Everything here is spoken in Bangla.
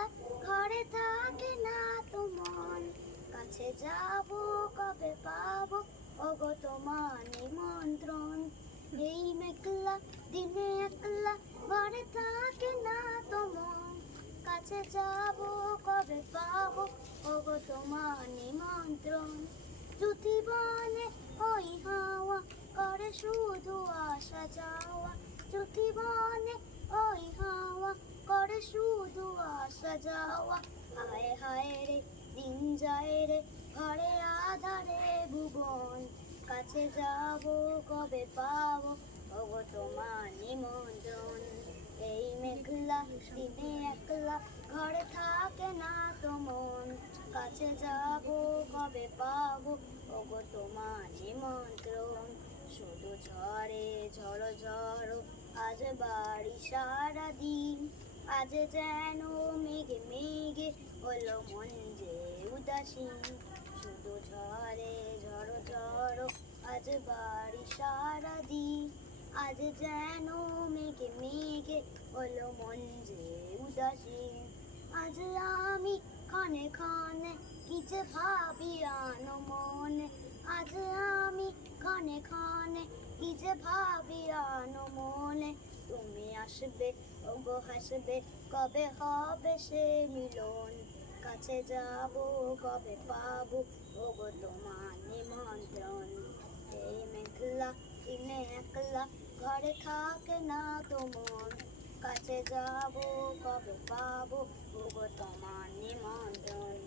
মেঘলা ঘরে থাকে না তো মন, কাছে যাব কবে পাবো ওগো তোমার নিমন্ত্রণ। এই মেঘলা দিনে একলা ঘরে থাকে না তো মন, কাছে যাব কবে পাবো ওগো তোমার নিমন্ত্রণ। যদি বনে ওই হাওয়া করে শুধু আসা যাওয়া, যদি বনে ওই হাওয়া করে শুধু আসা যাওয়া। হায় হায় রে দিন যায় রে ঘরে আধারে ভুবন, কাছে যাব কবে পাবো ওগো তোমার নিমন্ত্রণ। এই মেঘলা দিনে একলা ঘরে থাকে না তো মন, কাছে যাব কবে পাবো ওগো তোমার নিমন্ত্রণ। শুধু ঝড়ে ঝড়ো ঝড়ো আজ বাড়ি সারা দিন, আজ যেন মেঘে মেঘে হলো মন যে উদাসীন। শুধু ঝড়ে ঝড়ো ঝড়ো আজ বাড়ি সারা দিন, আজ যেন মেঘে মেঘে হলো মন যে উদাসীন। আজ আমি ক্ষণে ক্ষণে কি যে ভাবি আনো মনে, আজ আমি ক্ষণে ক্ষণে কি যে ভাবি আনো মনে। তুমি আসবে ওগো হাসবে কবে হবে সে মিলন, কাছে যাব কবে পাবো ওগো তোমার নিমন্ত্রণ। এই মেঘলা দিনে একলা ঘরে থাকে না তো মন, কাছে যাব কবে পাবো ওগো তোমার নিমন্ত্রণ।